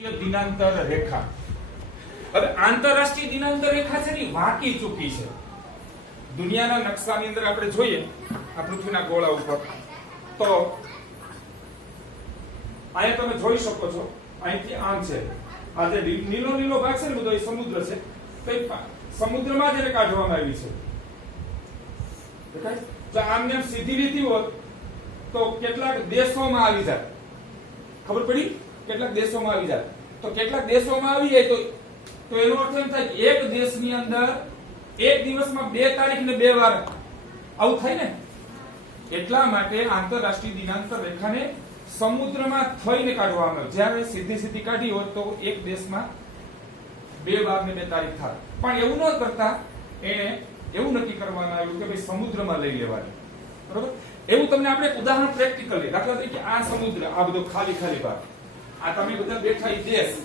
દિનાંતર રેખા હવે આંતરરાષ્ટ્રીય દિનાંતર રેખા છે ને વાંકી ચૂકી છે દુનિયાના નકશાની અંદર આપણે જોઈએ આ પૃથ્વીના ગોળા ઉપર તો અહીંયા તમે જોઈ શકો છો અહીંથી આમ છે આ જે નીલો નીલો ભાગ છે ને બધો એ સમુદ્ર છે તો સમુદ્રમાં જ એને કાઢવામાં આવી છે દેખાય જો આમને સીધી લીટી હોત તો કેટલાક દેશોમાં આવી જાય ખબર પડી કેટલાક દેશોમાં આવી જાય તો કેટલાક દેશોમાં આવી જાય તો એનો અર્થ એમ થાય એક દેશની અંદર એક દિવસમાં 2 તારીખ ને 2 વાર આવું થાય ને એટલા માટે આંતરરાષ્ટ્રીય દિનાંતર રેખાને સમુદ્રમાં થઈને કાઢવામાં આવે જ્યારે સીધી સીધી કાઢી હોય તો એક દેશમાં 2 વાર ને 2 તારીખ થાય પણ એવું ન કરતા એને એવું નક્કી કરવામાં આવ્યું કે ભાઈ સમુદ્રમાં લઈ લેવાની બરોબર એવું તમને આપણે ઉદાહરણ પ્રેક્ટિકલી દાખલા તરીકે આ સમુદ્ર આ બધો ખાલી ખાલી ભાગ આ તમે બધા બેઠા એ દેશ